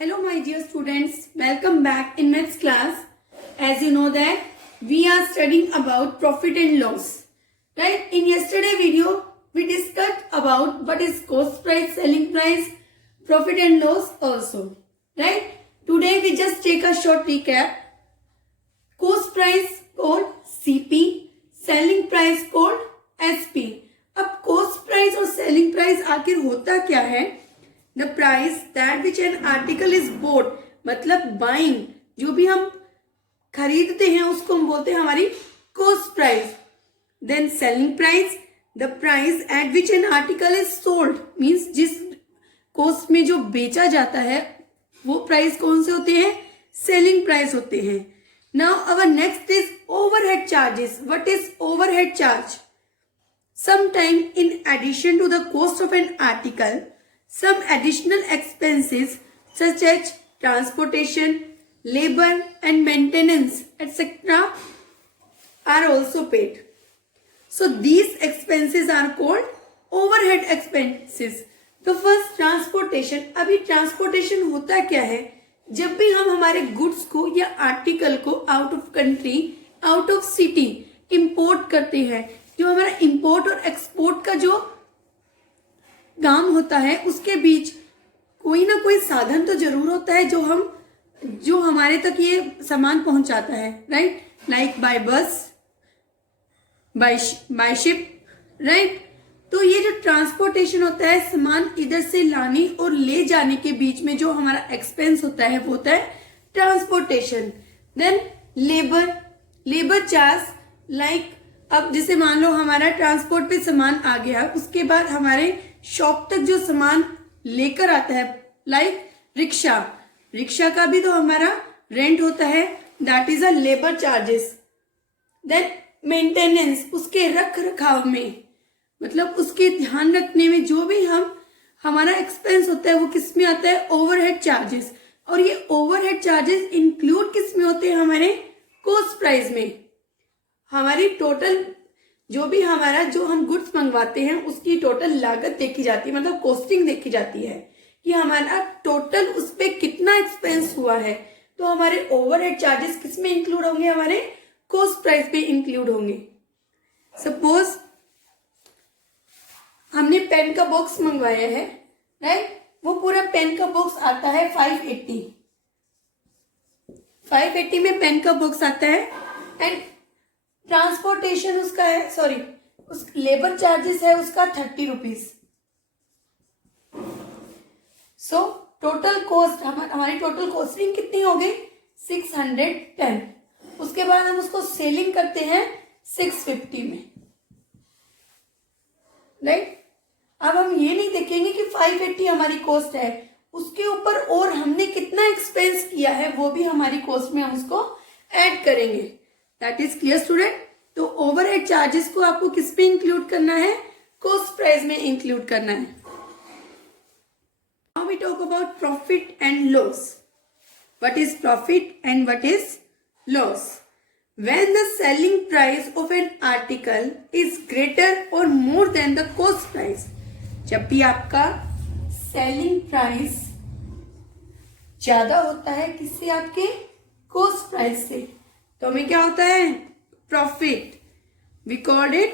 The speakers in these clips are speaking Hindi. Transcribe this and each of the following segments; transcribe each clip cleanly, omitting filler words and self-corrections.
Hello my dear students, welcome back in maths class. As you know that we are studying about profit and loss. Right? In yesterday video we discussed about what is cost price, selling price, profit and loss also. Right? Today we just take a short recap. Cost price called CP, selling price called SP. अब cost price और selling price आखिर होता क्या है? The price that which an article is bought, मतलब buying, जो भी हम खरीदते हैं उसको हम बोलते हैं हमारी cost price. Then selling price, the price at which an article is sold, means जिस cost में जो बेचा जाता है वो price कौन से होते हैं? Selling price होते हैं. Now our next is overhead charges. What is overhead charge? Sometime in addition to the cost of an article, some additional expenses such as transportation, labor and maintenance etc. are also paid. So these expenses are called overhead expenses. तो फर्स्ट ट्रांसपोर्टेशन. अभी ट्रांसपोर्टेशन होता क्या है? जब भी हम हमारे गुड्स को या आर्टिकल को out of country, out of city import करते हैं, जो हमारा इंपोर्ट और एक्सपोर्ट का जो काम होता है उसके बीच कोई ना कोई साधन तो जरूर होता है जो हमारे तक ये सामान पहुंचाता है. राइट? लाइक बाय बस, बाय शिप. राइट? तो ये जो ट्रांसपोर्टेशन होता है, सामान इधर से लाने और ले जाने के बीच में जो हमारा एक्सपेंस होता है वो होता है transportation. Then labour charge, like अब जैसे मान लो हमारा ट्रांसपोर्ट पे सामान आ गया, उसके बाद हमारे शॉप तक जो सामान लेकर आता है, लाइक रिक्शा का भी तो हमारा रेंट होता है, that is a labour charges. Then maintenance, उसके रख रखाव में, मतलब उसके ध्यान रखने में जो भी हमारा एक्सपेंस होता है वो किस में आता है? Overhead charges. और ये ओवरहेड चार्जेस इंक्लूड किस में होते हैं? हमारे कॉस्ट प्राइस में. हमारी टोटल जो हम गुड्स मंगवाते हैं उसकी टोटल लागत देखी जाती है, मतलब कॉस्टिंग देखी जाती है कि हमारा टोटल उस पे कितना एक्सपेंस हुआ है. तो हमारे ओवरहेड चार्जेस किस में इंक्लूड होंगे? हमारे कॉस्ट प्राइस पे इंक्लूड होंगे. सपोज हमने पेन का बॉक्स मंगवाया है, राइट? वो पूरा पेन का बॉक्स आता है 580 में पेन का बॉक्स आता है. एंड ट्रांसपोर्टेशन उसका है, उस लेबर चार्जेस है उसका 30 रुपीज. सो टोटल कॉस्ट, हमारी टोटल कॉस्टिंग कितनी हो गई? 610. उसके बाद हम उसको सेलिंग करते हैं 650 में. राइट? अब हम ये नहीं देखेंगे कि 580 हमारी कॉस्ट है, उसके ऊपर और हमने कितना एक्सपेंस किया है वो भी हमारी कॉस्ट में हम उसको ऐड करेंगे. That is clear student? तो ओवरहेड चार्जेस को आपको किस पे इंक्लूड करना है? कॉस्ट प्राइस में इंक्लूड करना है. Now we talk about profit and loss. What is profit and what is loss? When the selling price of an article is greater or more than the cost price, जब भी आपका selling price ज्यादा होता है किससे? आपके cost price से, तो हमें क्या होता है? Profit. We called it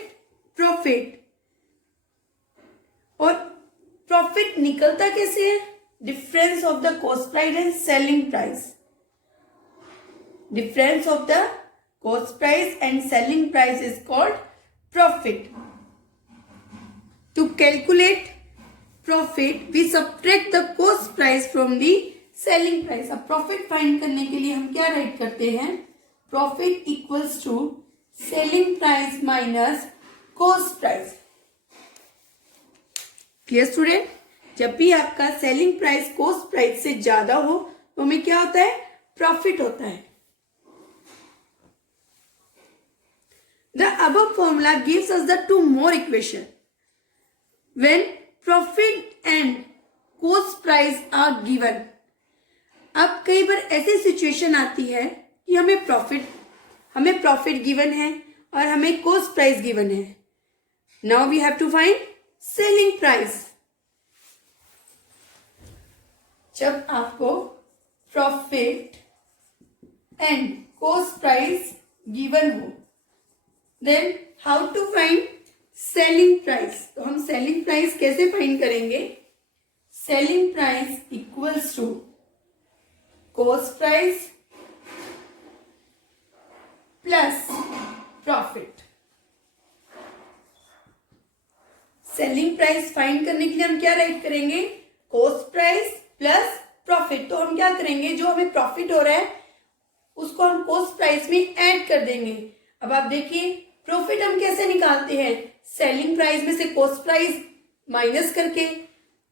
profit. और profit निकलता कैसे है? Difference of the cost price and selling price. Difference of the cost price and selling price is called profit. To calculate profit, we subtract the cost price from the selling price. अब profit find करने के लिए हम क्या राइट करते हैं? Profit equals to selling price minus cost price. Clear student? जब भी आपका selling price cost price से ज्यादा हो तो हमें क्या होता है? Profit होता है. The above formula gives us the two more equation. When profit and cost price are given. अब कई बार ऐसी सिचुएशन आती है कि हमें प्रॉफिट गिवन है और हमें कॉस्ट प्राइस गिवन है. Now we have to find selling price. जब आपको profit and cost price given हो, then how to find selling price. तो हम सेलिंग प्राइस कैसे फाइंड करेंगे? Selling price equals to cost price plus profit. Selling price find करने के लिए हम क्या राइट करेंगे? Cost price plus profit. तो हम क्या करेंगे, जो हमें प्रॉफिट हो रहा है उसको हम कॉस्ट प्राइस में ऐड कर देंगे। अब आप देखिए प्रॉफिट हम कैसे निकालते हैं? सेलिंग प्राइस में से कॉस्ट प्राइस माइनस करके,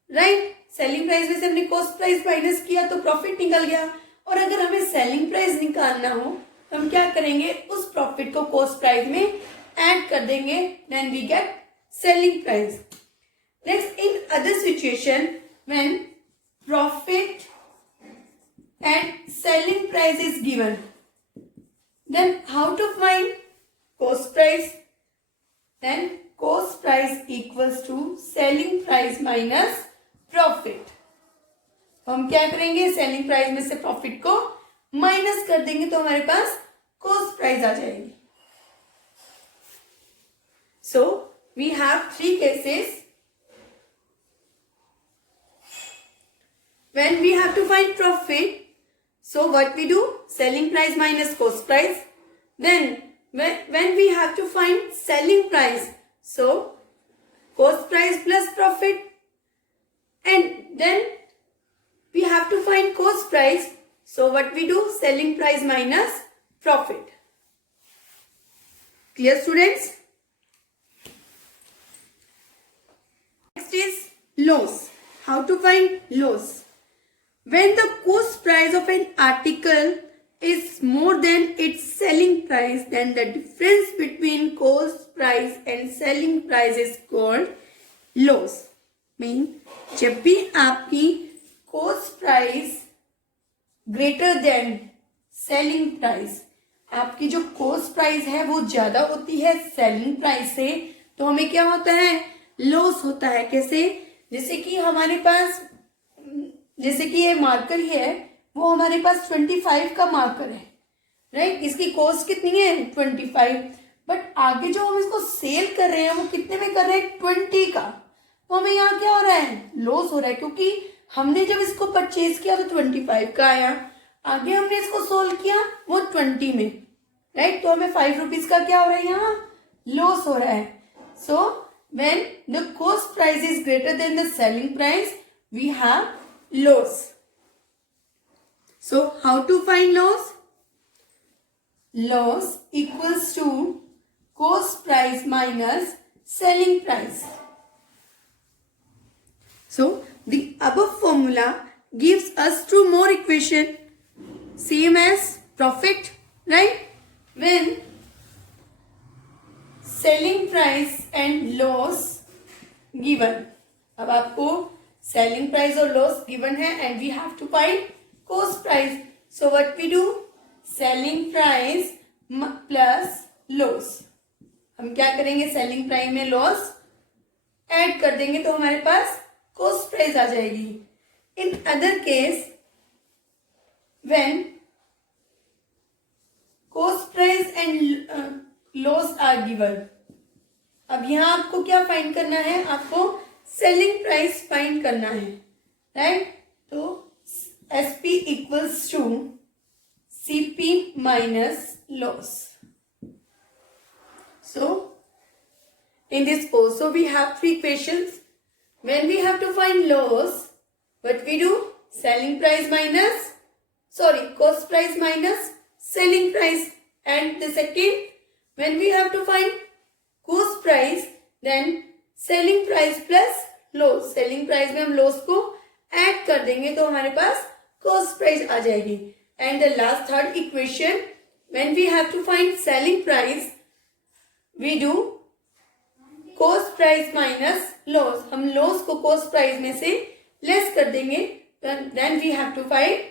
राइट। सेलिंग प्राइस में से हमने कॉस्ट प्राइस माइनस किया तो प्रॉफिट निकल गया। और अगर हमें सेलिंग प्राइस निकालना हो तो हम क्या करेंगे, उस प्रॉफिट को कॉस्ट प्राइस में ऐड कर देंगे, then we get selling price. Next, in other situation, when profit and selling price is given, then how to find cost price? Then cost price equals to selling price minus profit. तो हम क्या करेंगे, सेलिंग प्राइस में से प्रॉफिट को माइनस कर देंगे तो हमारे पास कॉस्ट प्राइस आ जाएगी। So we have three cases when we have to find profit. So what we do? Selling price minus cost price. Then when we have to find selling price, so cost price plus profit. And then we have to find cost price. So what we do? Selling price minus profit. Clear, students? Next is loss. How to find loss? When the cost price of an article is more than its selling price, then the difference between cost price and selling price is called loss. Mean जब भी आपकी cost price greater than selling price, आपकी जो cost price है वो ज्यादा होती है selling price से, तो हमें क्या होता है? लॉस होता है। कैसे? जैसे कि हमारे पास, जैसे कि ये मार्कर ही है, वो हमारे पास 25 का मार्कर है, राइट। इसकी कॉस्ट कितनी है? 25। बट आगे जो हम इसको सेल कर रहे हैं वो कितने में कर रहे हैं? 20 का। तो हमें यहाँ क्या हो रहा है? लॉस हो रहा है, क्योंकि हमने जब इसको परचेज किया तो 25 का आया, आगे हमने इसको सोल्व किया वो 20 में, राइट। तो हमें 5 रुपीज का क्या हो रहा है? यहाँ लॉस हो रहा है। सो when the cost price is greater than the selling price, we have loss. So how to find loss? Loss equals to cost price minus selling price. So the above formula gives us two more equation, same as profit, right? When selling price and loss given. अब आपको सेलिंग प्राइस और लॉस गिवन है and we have to find cost price. So what we do? Selling price plus loss. हम क्या करेंगे? सेलिंग प्राइस में लॉस ऐड कर देंगे तो हमारे पास कॉस्ट प्राइस आ जाएगी। In other case when cost price and loss are given, अब यहां आपको क्या फाइंड करना है? आपको सेलिंग प्राइस फाइंड करना है, राइट। तो SP equals to CP minus loss. So in this also we have three equations. When we have to find loss, what we do? Selling price minus, cost price minus selling price. And the second, when we have to find cost price, then selling price plus loss. selling price में हम loss को add कर देंगे तो हमारे पास cost price आ जाएगी. And the last third equation, when we have to find selling price, we do cost price minus loss. हम loss को cost price में से less कर देंगे, then we have to find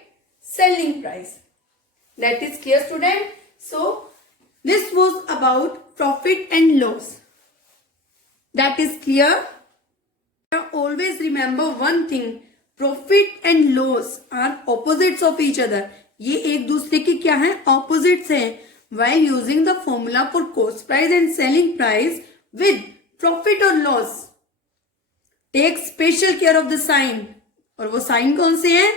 selling price. That is clear, student? So this was about profit and loss. That is clear. Always remember one thing, profit and loss are opposites of each other, ये एक दूसरे के क्या है, ऑपोजिट्स हैं. while using the formula for cost price and selling price with profit or loss, take special care of the sign. और वो साइन कौन से हैं,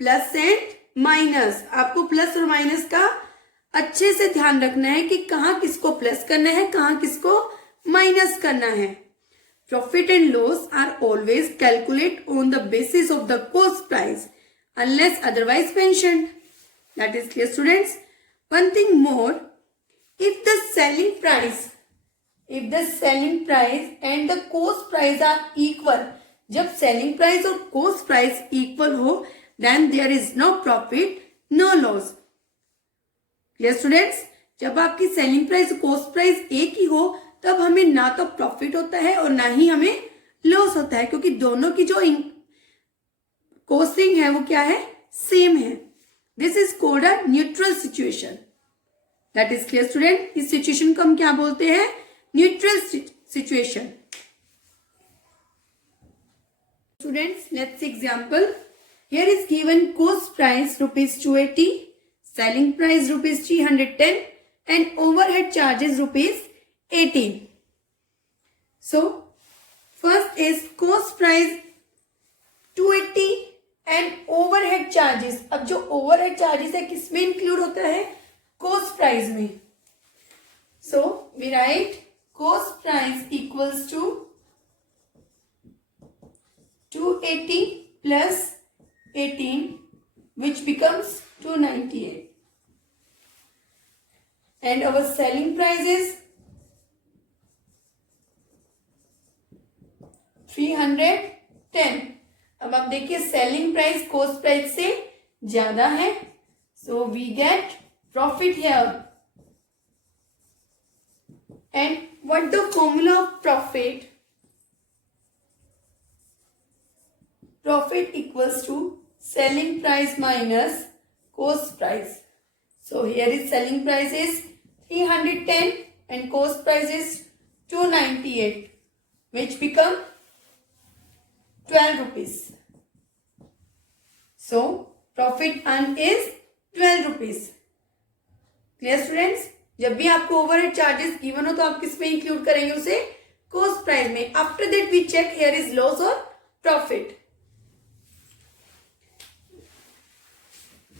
प्लस एंड माइनस. आपको प्लस और माइनस का अच्छे से ध्यान रखना है कि कहाँ किसको प्लस करना है, कहाँ किसको माइनस करना है. Profit and loss are always calculate on the basis of the cost price unless otherwise mentioned. That is clear, students. One thing more, if the selling price and the cost price are equal, जब selling price और cost price equal हो, then there is no profit, no loss. Clear, students? जब आपकी selling price और cost price एक ही हो, तब हमें ना तो profit होता है और ना ही हमें loss होता है, क्योंकि दोनों की जो costing है वो क्या है, सेम है. This is called a neutral situation. That is clear, student. इस सिचुएशन को हम क्या बोलते हैं, neutral situation. Students, let's see example. Here is given cost price ₹280, selling price ₹310 and overhead charges ₹18. So first is cost price 280 and overhead charges. अब जो ओवरहेड चार्जेस है किसमें इंक्लूड होता है, कॉस्ट प्राइस में. So we write cost price equals to 280 plus 18 which becomes 298 and our selling price is 310. अब आप देखिए सेलिंग प्राइस कॉस्ट प्राइस से ज्यादा है, so we get profit here. And what the formula of profit, profit equals to selling price minus cost price. So here is selling price is 310 and cost price is 298 which become 12 rupees. So profit earned is 12 rupees. Clear, students? जब भी आपको ओवरहेड चार्जेस गिवन हो तो आप किस में इंक्लूड करेंगे उसे, कॉस्ट प्राइस में. After that we check here is loss और profit.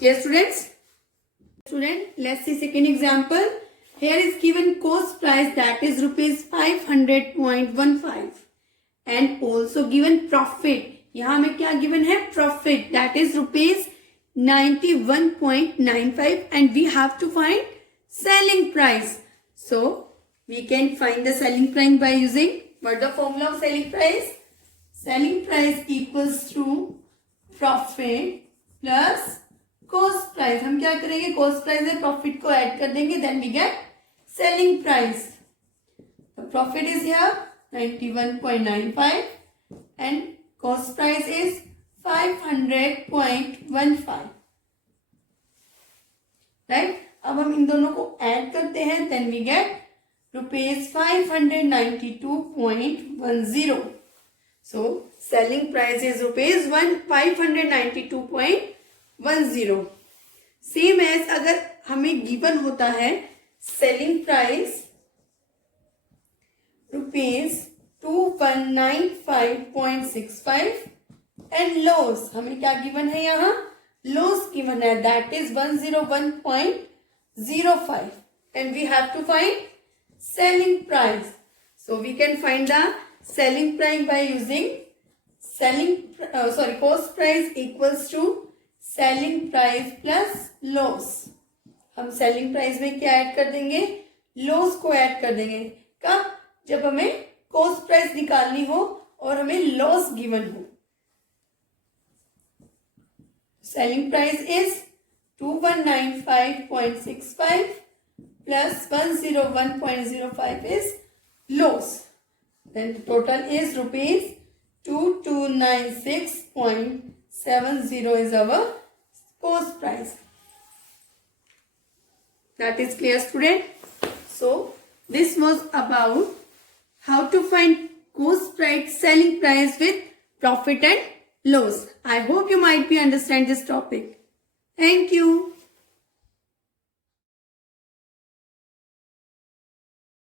Clear, students? Student, let's see second example. Here is given cost price that is ₹500.15 and also given profit. यहां हमें क्या गिवन है, profit that is ₹91.95 and we have to find selling price. So we can find the selling price by using what the formula of selling price. Selling price equals to profit plus cost price. हम क्या करेंगे, cost price में profit को add कर देंगे, then we get selling price. The profit is here 91.95 and cost price is 500.15. right? अब हम इन दोनों को ऐड करते हैं, then we get ₹592.10. so selling price is ₹592.10. Same as अगर हमें गिवन होता है सेलिंग प्राइस ₹2195.65 एंड लॉस हमें क्या गिवन है, यहाँ लॉस गिवन है that is 101.05 and we have to find selling price. So we can find the selling price by using cost price equals to selling price plus loss. हम सेलिंग प्राइस में क्या ऐड कर देंगे, लॉस को ऐड कर देंगे. कब, जब हमें कॉस्ट प्राइस निकालनी हो और हमें लॉस गिवन हो. Selling price is 2195.65 plus 101.05 is loss. Then total is ₹2296.70 is our cost price. That is clear, student? So this was about how to find cost price, selling price with profit and loss. I hope you might be understand this topic. Thank you.